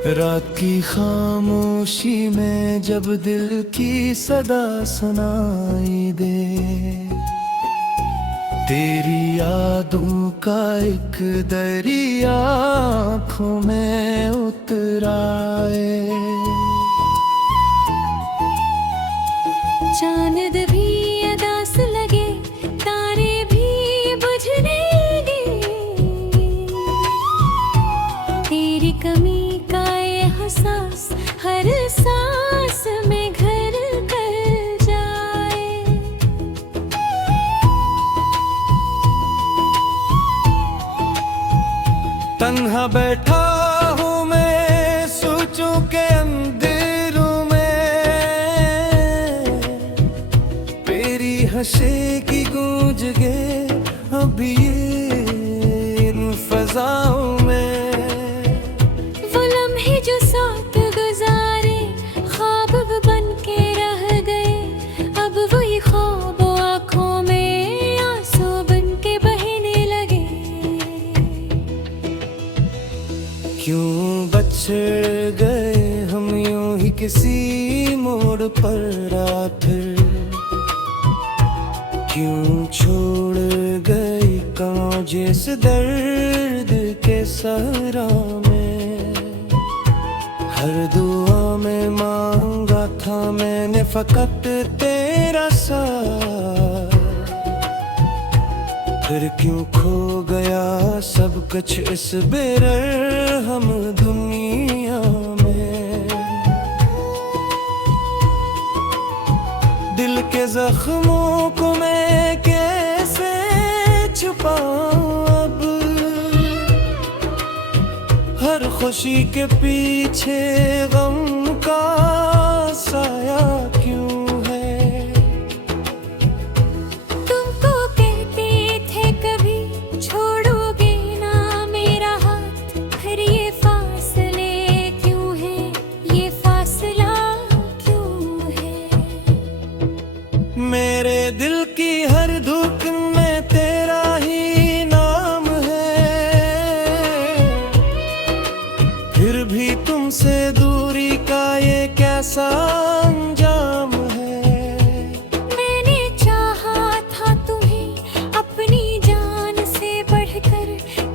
रात की खामोशी में जब दिल की सदा सुनाई दे, तेरी यादों का एक दरिया आँखों में उतर आए। चांद भी अदास लगे, तारे भी बुझने लगे, तेरी कमी का ये एहसास हर सांस में घर कर जाए। तन्हा बैठा हूँ मैं सोचों के अंधेरों में, तेरी हंसी की गूंज गे अभी ये इन फज़ाओं में। वो लम्हे जो साथ गुजारे ख्वाब बन के रह गए, अब वही ख्वाब आँखों में आंसू बन के बहने लगे। क्यों बछड़ गए हम यूं ही किसी मोड़ पर आकर, क्यों छोड़ गई कौन जिस दर्द के सहरा में। हर दुआ में मांगा था मैंने फकत तेरा साथ, फिर क्यों खो गया सब कुछ इस बेरहम दुनिया में। दिल के जख्मों को मैं कैसे छुपाऊं अब, हर खुशी के पीछे गम का साया क्यों है। तुमको कहते थे कभी छोड़ोगे ना मेरा हाथ, फिर ये फासले क्यों है, ये फासला क्यों है। मेरे दिल की हर धुक में तेरा ही नाम है, फिर भी तुमसे दूरी का ये कैसा अंजाम है। मैंने चाहा था तुम्हें अपनी जान से बढ़कर,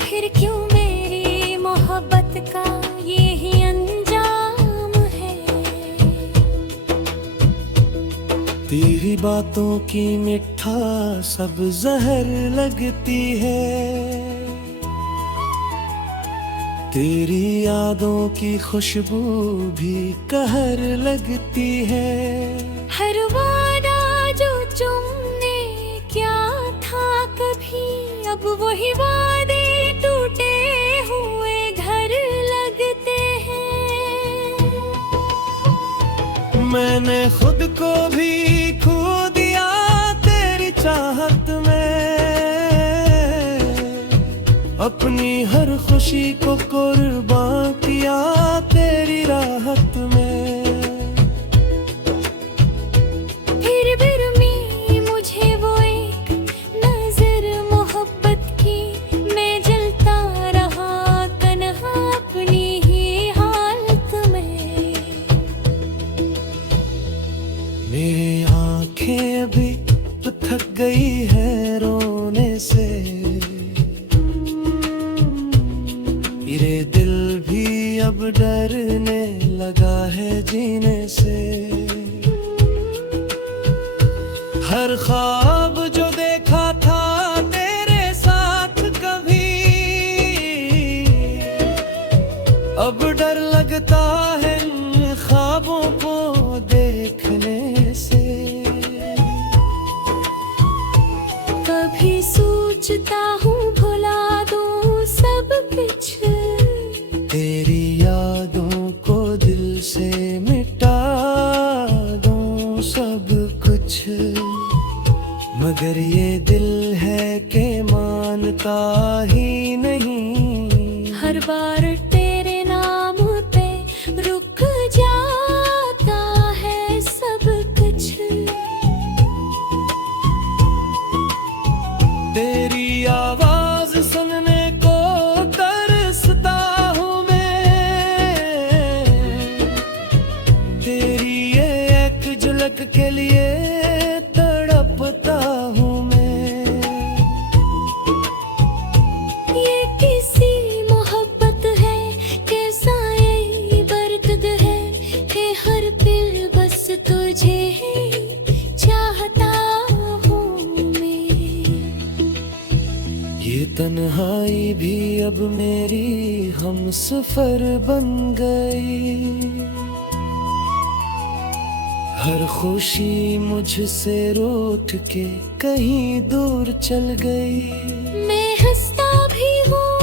फिर क्यों मेरी मोहब्बत का ये ही अंजाम है। तेरी बातों की मिठास सब जहर लगती है, तेरी यादों की खुशबू भी कहर लगती है। हर वादा जो तुमने क्या था कभी, अब वही वादे टूटे हुए घर लगते हैं। मैंने खुद को भी खो दिया तेरी चाहत में, अपनी हर खुशी को कुर्बान किया तेरी राहत में। फिर भी मुझे वो एक नजर मोहब्बत की, मैं जलता रहा तन्हा अपनी ही हालत में। मेरी आंखें अभी तो थक गई है रोने से, मेरे दिल भी अब डरने लगा है जीने से। हर ख्वाब जो देखा था तेरे साथ कभी, अब डर लगता है इन ख्वाबों को देखने से। कभी सोचता हूँ भुला दूँ सब कुछ, तेरी यादों को दिल से मिटा दूं सब कुछ, मगर ये दिल है कि मानता ही नहीं। हर बार तेरे नाम पे रुक जाता है सब कुछ। तेरी आवाज सुनने को तरसता हूँ मैं, झलक के लिए तड़पता हूँ मैं। ये किसी मोहब्बत है, कैसा ये बरकत है कि हर दिल बस तुझे चाहता हूँ मैं। ये तन्हाई भी अब मेरी हमसफर बन गई। हर खुशी मुझसे रूठ के कहीं दूर चल गई। मैं हंसता भी हूँ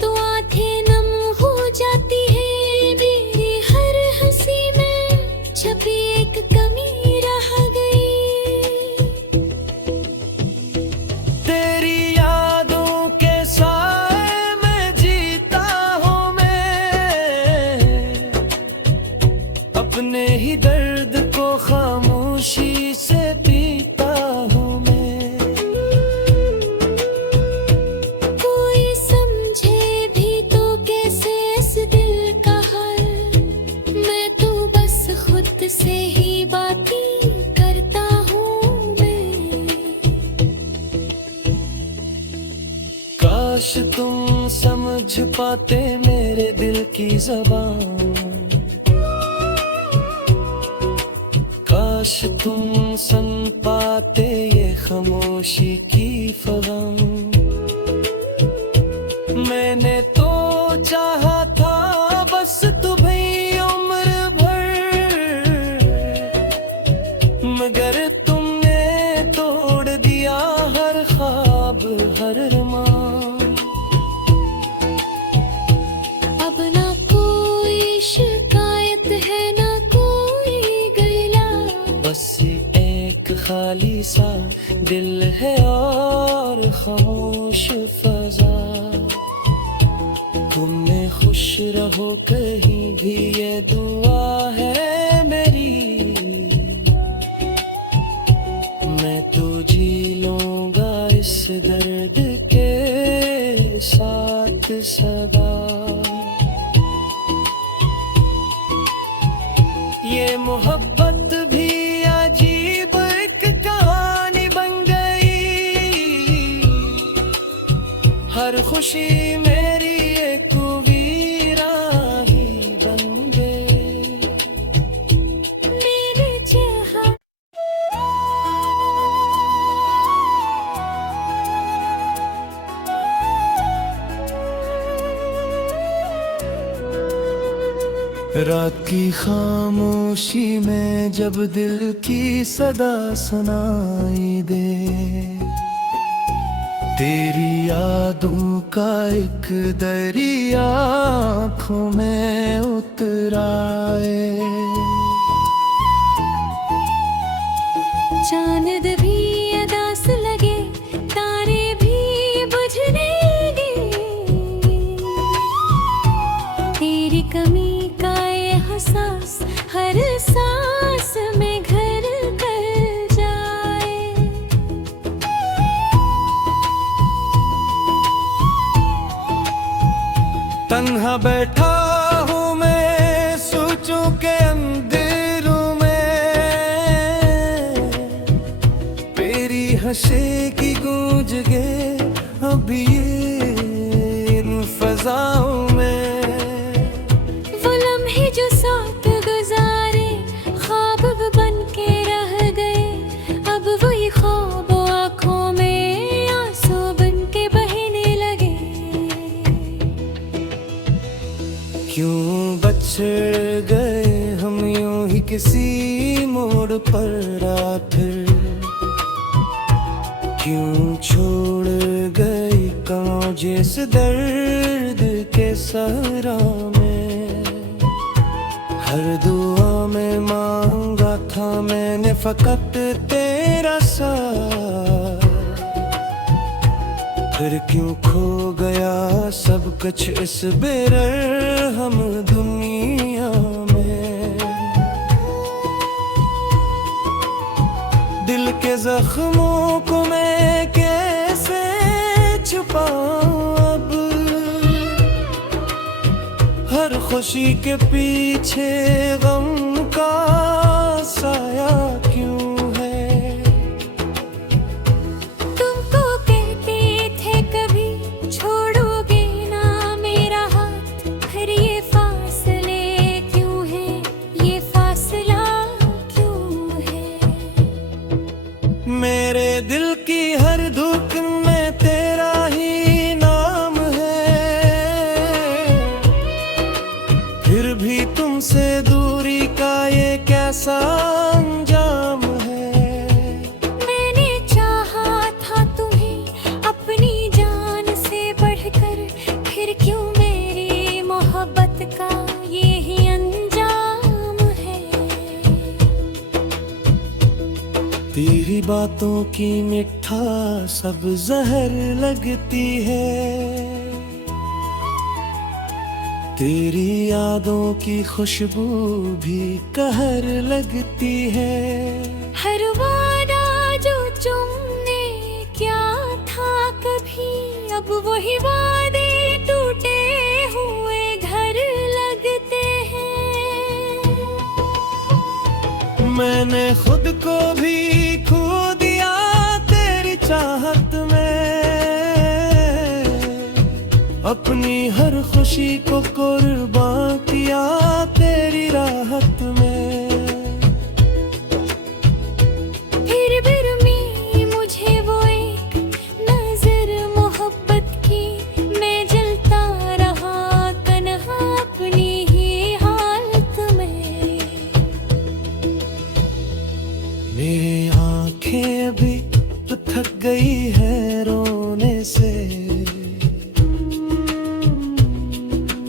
तो आंखें नम हो जाती है, मेरी हर हंसी में छपी एक कमी रह गई। तेरी यादों के साए में जीता हूँ मैं, अपने ही दर्द को खामोशी से पीता हूँ मैं। कोई समझे भी तो कैसे इस दिल का हाल, मैं तो बस खुद से ही बातें करता हूँ मैं। काश तुम समझ पाते मेरे दिल की ज़बान, काश तुम सुन पाते ये खामोशी की फगान। मैंने तो चाहा था बस तुम्हें उम्र भर, मगर तुमने तोड़ दिया हर ख्वाब हर अरमान। अब ना कोई शिकायत है ना कोई गिला, बस एक खाली सा दिल है और खामोश फजा। तुमने खुश रहो कहीं भी ये दुआ है मेरी, मैं तो जी लूंगा इस दर्द के साथ सदा। ये मोहब्बत भी अजीब एक कहानी बन गई। हर खुशी मेरी एक वीरानी बन गई। मेरे चाहा रात की खामोशी में जब दिल की सदा सुनाई दे, तेरी यादों का एक दरिया आँखों में उतर आए। चांद भी अदास लगे, तारे भी बुझने लगे, तेरी कमी का ये एहसास हर सांस में घर कर जाए। तन्हा बैठा हूँ मैं सोचों के अंधेरों में, तेरी हंसी की गूंज गे अब ये इन फजाओं में। वो लम्हे जो साथ गुजारे ख्वाब बन के रह गए, अब वही ख्वाब आँखों में आंसू बन के बहने लगे। क्यों बछड़ गए हम यूं ही किसी मोड़ पर आखिर, क्यों छोड़ गई कौन जिस दर्द के सहरा में। हर दुआ में मांगा था मैंने फकत तेरा साथ, फिर क्यों खो गया सब कुछ इस बेरहम दुनिया में। दिल के जख्मों को मैं कैसे छुपाऊं अब, हर खुशी के पीछे गम का साया क्यों मेरे दिल की हर धड़कन में तेरा ही नाम है, फिर भी तुमसे दूरी का ये कैसा अंजाम है। मैंने चाहा था तुम्हें अपनी जान से बढ़कर, फिर क्यों मेरी मोहब्बत का ये ही अंजाम है। तेरी बातों की मिठास सब जहर लगती है, तेरी यादों की खुशबू भी कहर लगती है। हर वादा जो तुमने क्या था कभी, अब वही वादे टूटे हुए घर लगते हैं। मैंने खुद को भी खो दिया तेरी चाहत में, अपनी हर खुशी को कुर्बान किया तेरी राहत में। फिर भी मुझे वो एक नजर मोहब्बत की, मैं जलता रहा तन्हा अपनी ही हालत में। मेरी आंखें अभी तो थक गई है रोने से,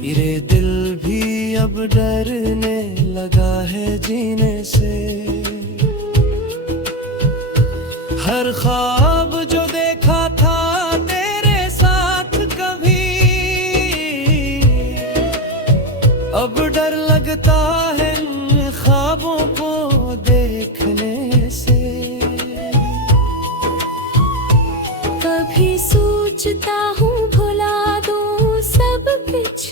मेरे दिल भी अब डरने लगा है जीने से। हर ख्वाब जो देखा था तेरे साथ कभी, अब डर लगता है इन ख्वाबों को देखने से। कभी सोचता हूँ भुला दूँ सब कुछ,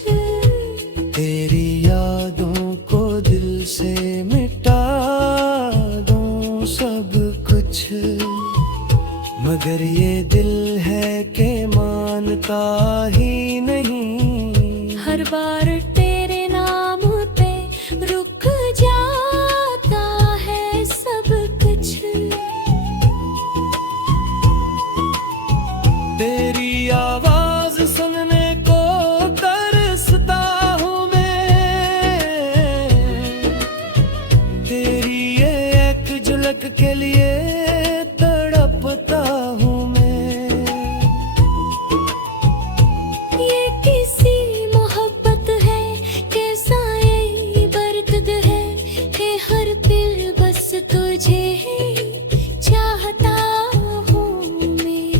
तेरी यादों को दिल से मिटा दूं सब कुछ, मगर ये दिल है कि मानता ही नहीं। हर बार तेरे नाम पे रुक जाता है सब कुछ। तेरी आवाज सुनने को तरसता हूँ मैं, तेरी ये एक झलक के लिए तड़पता हूँ मैं। ये किसी मोहब्बत है कैसा ये बरकत है, कि हर दिल बस तुझे ही चाहता हूँ मैं।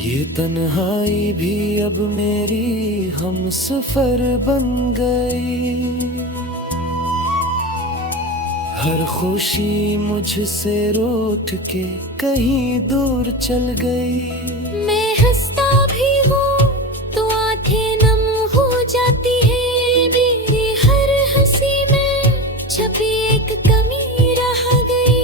ये तन्हाई भी अब मेरी हमसफर बन गई, हर खुशी मुझसे रूठ के कहीं दूर चल गई। मैं हंसता भी हूँ तो आंखें नम हो जाती है, मेरी हर हंसी में छपी एक कमी रह गई।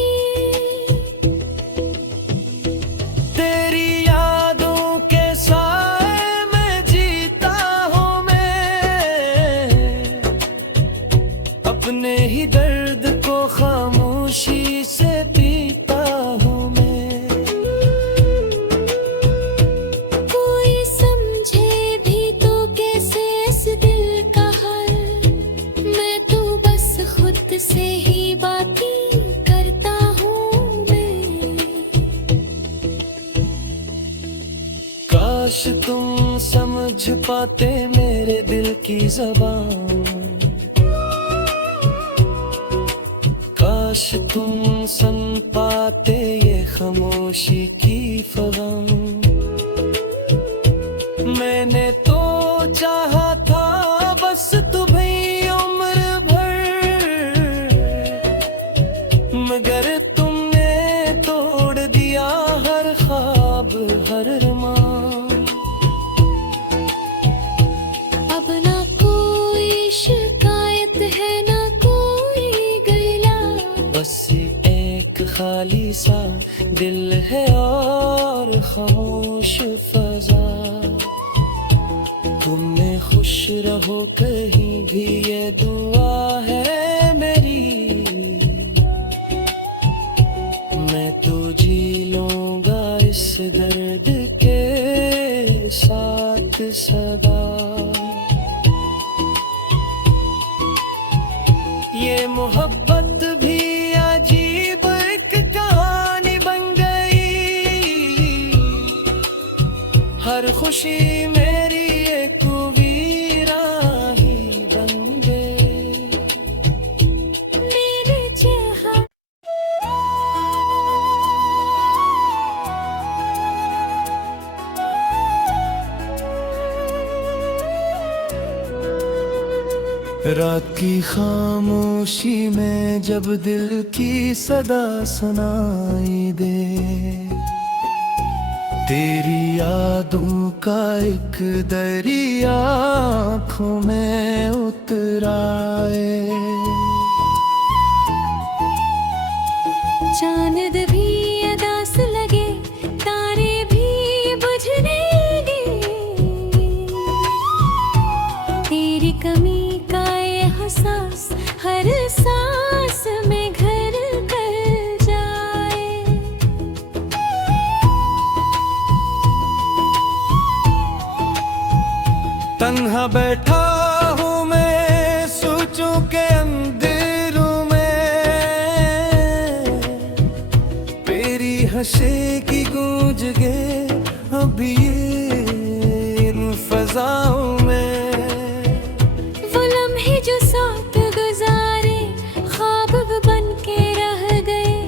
तेरी यादों के साए में जीता हूँ मैं, अपने ही दर्द को खामोशी से पीता हूँ मैं। कोई समझे भी तो कैसे इस दिल का हाल, मैं तो बस खुद से ही बातें करता हूँ मैं। काश तुम समझ पाते मेरे दिल की ज़बान, काश तुम सुन पाते ये खामोशी की फगान। मैंने तो चाहा था बस तुम्हें उम्र भर, मगर तुमने तोड़ दिया हर ख्वाब हर अरमान। अब ना कोई शिकायत है ना कोई गिला, बस एक खाली सा दिल है और खामोश फजा। तुमने खुश रहो कहीं भी ये दुआ है मेरी, खामोशी मेरी एक वीरा ही बन गए। मेरे चेहरे रात की खामोशी में जब दिल की सदा सुनाई दे, तेरी यादों का एक दरिया आँखों में उतर आए। चांद भी अदास लगे, तारे भी बुझने लगे। तेरी कमी का ये एहसास हर सांस में घर कर जाए। तन्हा बैठा हूँ मैं सोचों के अंधेरों में, तेरी हंसे की गूंज गए अभी ये इन फजाओं में। वो लम्हे जो साथ गुजारे ख्वाब बन के रह गए।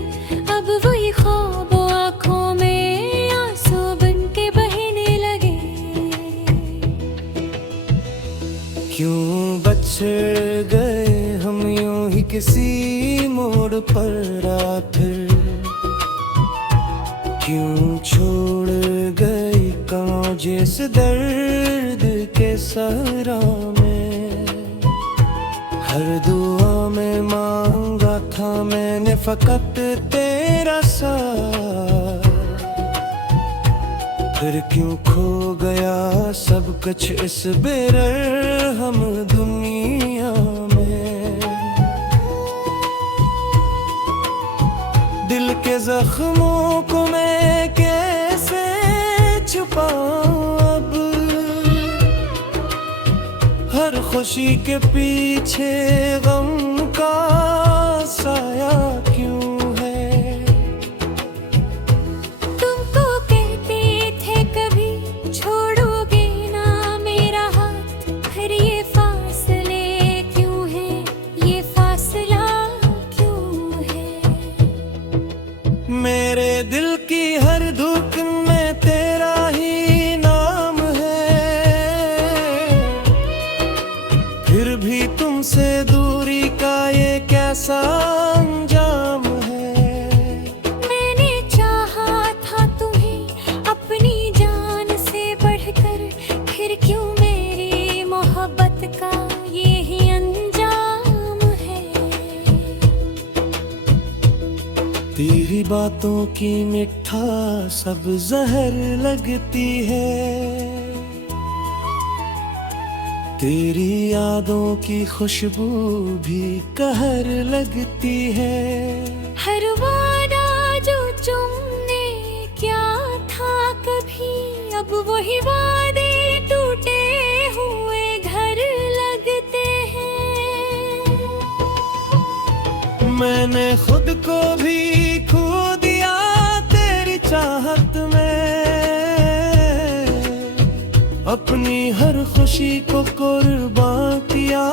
अब वही ख्वाब आँखों में आंसू बन के बहने लगे। क्यों बछड़ गए हम यूं ही किसी मोड़ पर आखिर, क्यों छोड़ गई कौन जिस दर्द के सहरा में। हर दुआ में मांगा था मैंने फकत तेरा साथ, फिर क्यों खो गया सब कुछ इस बेरहम दुनिया में। दिल के जख्मों को मैं कैसे छुपाऊं अब, हर खुशी के पीछे गम का साया क्यों है। तुमको कहते थे कभी छोड़ोगे ना मेरा हाथ, फिर ये फासले क्यों है, ये फासला क्यों है। मेरे दिल की हर धुन में तेरा ही नाम है, फिर भी तुमसे दूरी का ये कैसा अंजाम है। मैंने चाहा था तुम्हें अपनी जान से बढ़कर, फिर क्यों मेरी मोहब्बत का ये ही अंजाम है। तेरी बातों की मिठास सब जहर लगती है, तेरी यादों की खुशबू भी कहर लगती है। हर वादा जो तुमने क्या था कभी, अब वही वादे टूटे हुए घर लगते हैं। मैंने खुद को भी खो दिया तेरी चाहत में, अपनी हर खुशी को कुर्बान किया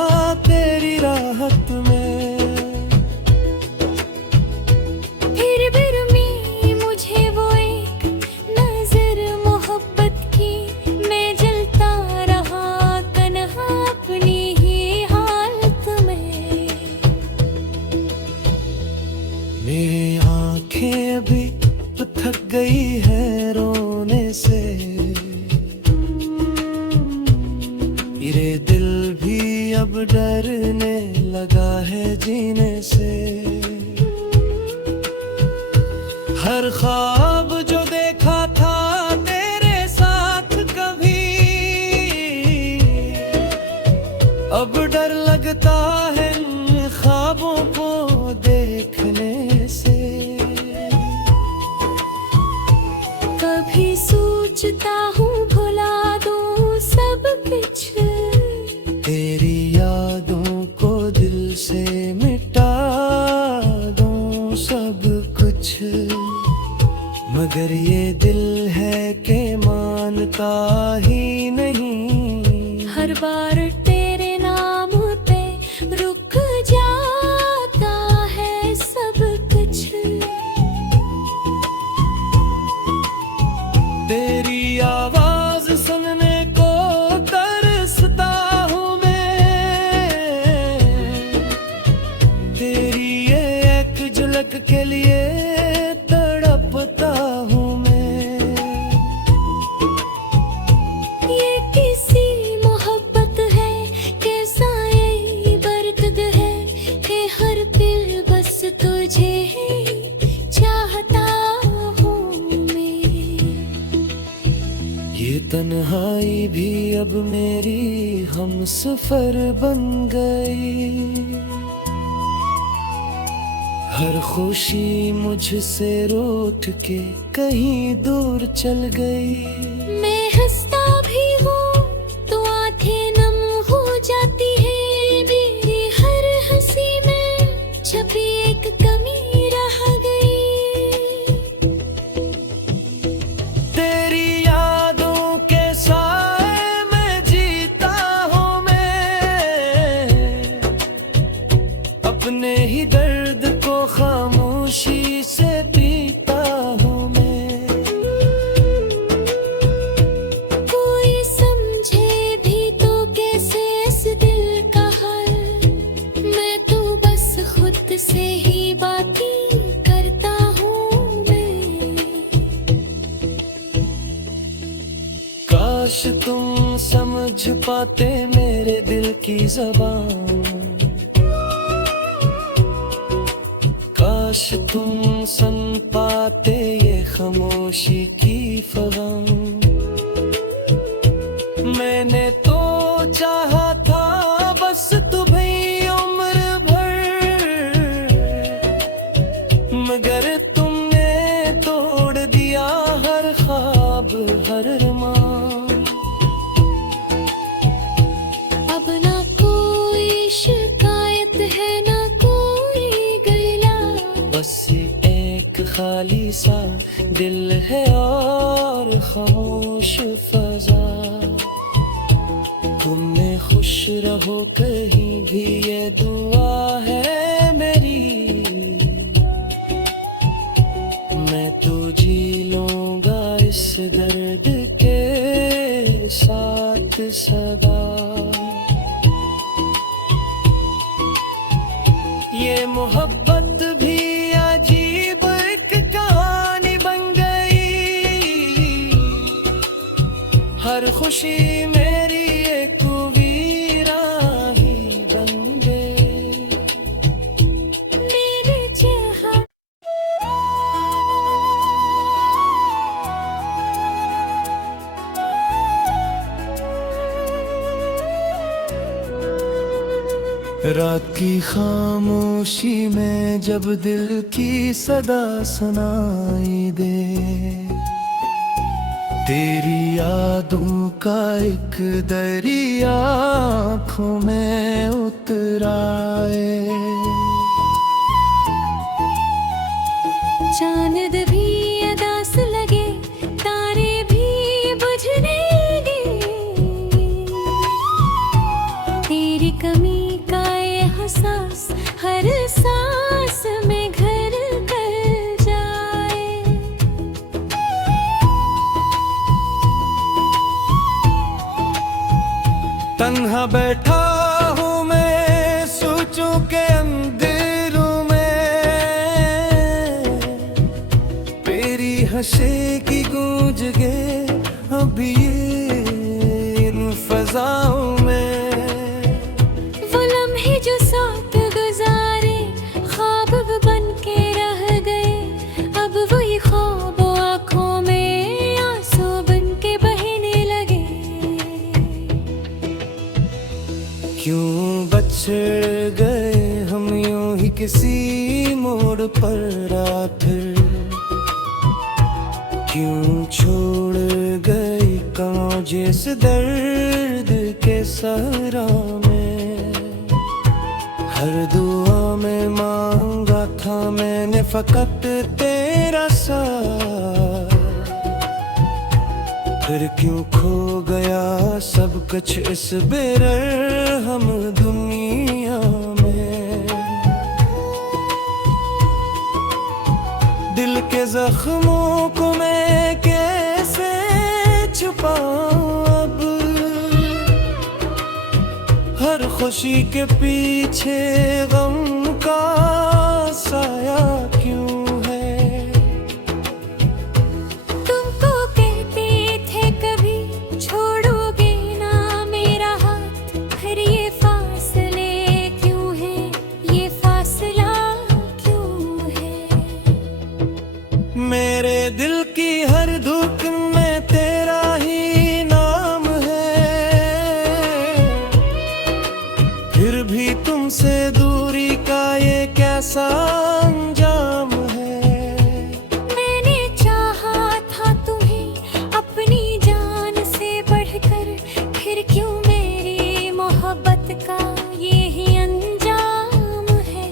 तेरी राहत में। फिर भी मुझे वो एक नजर मोहब्बत की, मैं जलता रहा तन्हा अपनी ही हालत में। मेरी आंखें अभी तो थक गई है रोने से, मेरे दिल भी अब डरने लगा है जीने से। हर ख्वाब जो देखा था तेरे साथ कभी, अब डर लगता है इन ख्वाबों को देखने से। कभी सोचता हूँ भुला दूँ सब कुछ, तेरी यादों को दिल से मिटा दूं सब कुछ। मगर ये दिल है कि मानता ही नहीं। हर बार तेरे नाम पे रुक जाता है सब कुछ। तेरी आवाज सुनने को तरसता हूँ मैं, तेरी ये एक झलक के लिए तड़पता हूँ मैं। ये किसी मोहब्बत है कैसा ये दर्द है कि हर दिल बस तुझे ही चाहता हूँ मैं। ये तन्हाई भी अब मेरी हमसफर बन गई। हर खुशी मुझसे रूठ के कहीं दूर चल गई। मैं हंसता भी हूँ तो आंखें नम हो जाती है। मेरी हर हंसी में छपी एक कमी रह गई। तेरी यादों के साए में जीता हूँ मैं, अपने ही दर्द को खामोशी से पीता हूँ मैं। कोई समझे भी तो कैसे इस दिल का हाल, मैं तो बस खुद से ही बातें करता हूँ मैं। काश तुम समझ पाते मेरे दिल की ज़बान, काश तुम सुन पाते ये खामोशी की फगान। मैंने तो चाहा था बस तुम्हें उम्र भर, मगर तुमने तोड़ दिया हर ख्वाब हर अरमान। अब ना कोई शिकायत है ना कोई गिला, बस एक खाली सा दिल है और खामोश फजा। तुमने खुश रहो कहीं भी ये दुआ है मेरी, मैं तो जी लूंगा इस दर्द के साथ सदा। ये मोहब्बत भी अजीब एक कहानी बन गई। हर खुशी मेरी एक वीरानी बन गई। मेरे चाहा रात की खामोशी में जब दिल की सदा सुनाई दे, तेरी यादों का एक दरिया आँखों में उतर आए। चांद भी अदास लगे तारे भी बुझने लगे। तेरी कमी का ये एहसास हर सांस में घर कर जाए। तन्हा बैठा हूँ मैं सोचों के अंधेरों में, तेरी हंसी की गूंज गे अब ये इन फजाओं में। वो लम्हे जो साथ गुजारे ख्वाब बन के रह गए। अब वही ख्वाब आँखों में आंसू बन के बहने लगे। क्यों बछड़ गए हम यूं ही किसी मोड़ पर आखिर, क्यों छोड़ गई कौन जिस दर्द के सहरा में। हर दुआ में मांगा था मैंने फकत तेरा साथ, फिर क्यों खो गया सब कुछ इस बेरहम दुनिया में। दिल के जख्मों को मैं कैसे छुपाऊं अब, हर खुशी के पीछे गम का साया क्यों है। तुमको कहते थे कभी छोड़ोगे ना मेरा हाथ, फिर ये फासले क्यों है, ये फासला क्यों है। मेरे दिल की हर धुन में तेरा ही नाम है, फिर भी तुमसे दूरी का ये कैसा अंजाम है। मैंने चाहा था तुम्हें अपनी जान से बढ़कर, फिर क्यों मेरी मोहब्बत का ये ही अंजाम है।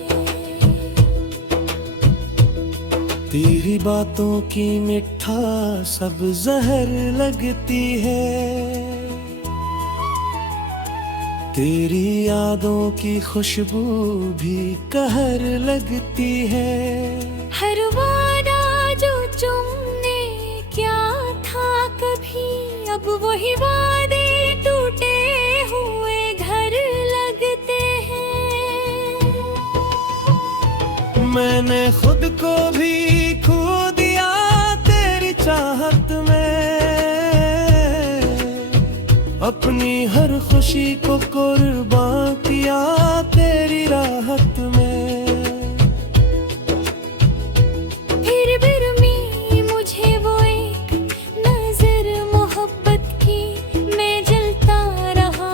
तेरी बातों की मिठास सब जहर लगती है, तेरी यादों की खुशबू भी कहर लगती है। हर वादा जो तुमने क्या था कभी, अब वही वादे टूटे हुए घर लगते हैं। मैंने खुद को भी खो दिया तेरी चाहत में, अपनी हर खुशी को कुर्बान किया तेरी राहत में। फिर भी मुझे वो एक नजर मोहब्बत की, मैं जलता रहा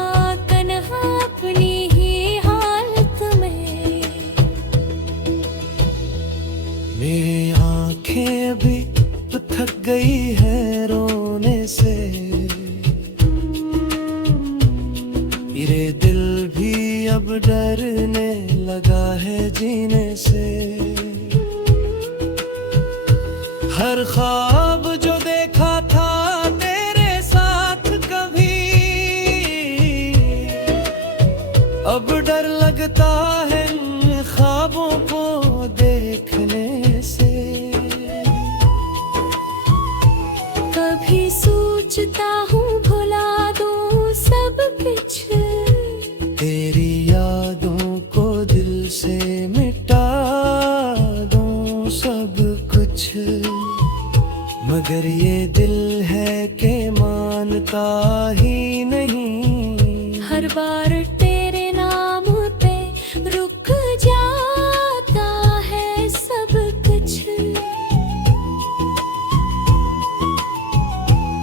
तन्हा अपनी ही हालत में। मेरी आंखें भी थक गई है रोने से, मेरे दिल भी अब डरने लगा है जीने से। हर ख्वाब जो देखा था तेरे साथ कभी, अब डर लगता है इन ख्वाबों को देखने से। कभी सोचता हूँ भुला दूँ सब कुछ, तेरी यादों को दिल से मिटा दूं सब कुछ, मगर ये दिल है कि मानता ही नहीं। हर बार तेरे नाम पे रुक जाता है सब कुछ।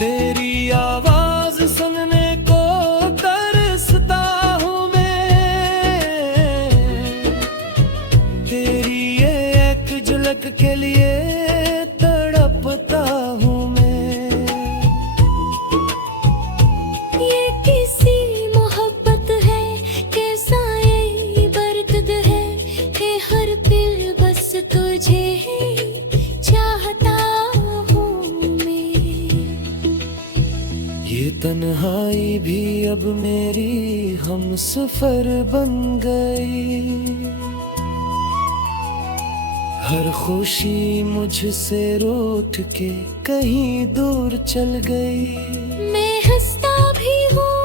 तेरी आवाज सुनने को तरसता हूँ मैं, तेरी ये एक झलक के लिए तड़पता हूँ मैं। ये किसी मोहब्बत है, कैसा ये बरकत है कि हर दिल बस तुझे ही चाहता हूँ मैं। ये तन्हाई भी अब मेरी हमसफर बन गई, हर खुशी मुझसे रूठ के कहीं दूर चल गई। मैं हंसता भी हूँ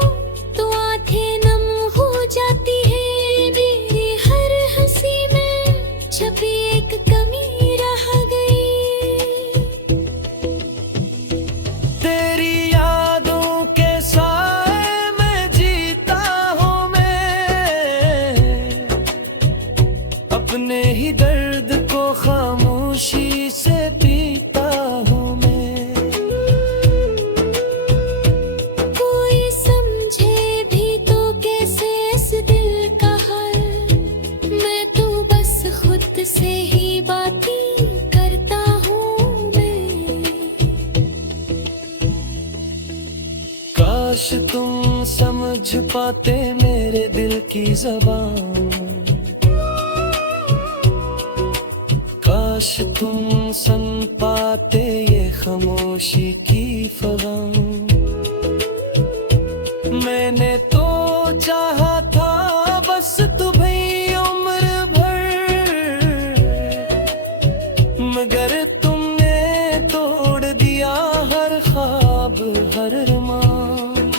तो आंखें नम हो जाती है, मेरी हर हंसी में छपी एक कमी रह गई। तेरी यादों के साए में जीता हूँ मैं, अपने ही दर्द को खामोशी से पीता हूँ मैं। कोई समझे भी तो कैसे इस दिल का हाल, मैं तो बस खुद से ही बातें करता हूँ मैं। काश तुम समझ पाते मेरे दिल की ज़बान, काश तुम सुन पाते ये खामोशी की फगां। मैंने तो चाहा था बस तुम्हें उम्र भर, मगर तुमने तोड़ दिया हर ख्वाब हर अरमान।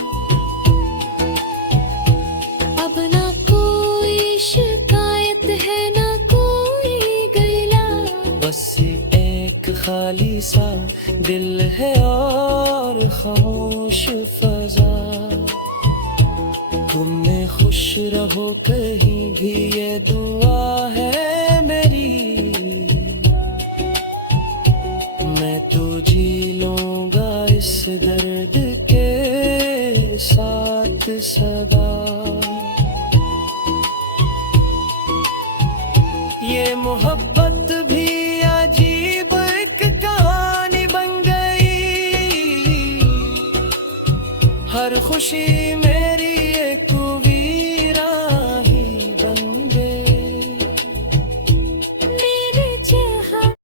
अब ना कोई शिकायत है ना कोई गिला, बस एक खाली सा दिल है और खामोश फजा। तुमने खुश रहो कहीं भी ये दुआ है मेरी। मैं तो जी लूंगा इस दर्द के साथ सदा। ये मोहब्बत भी अजीब एक कहानी बन गई। हर खुशी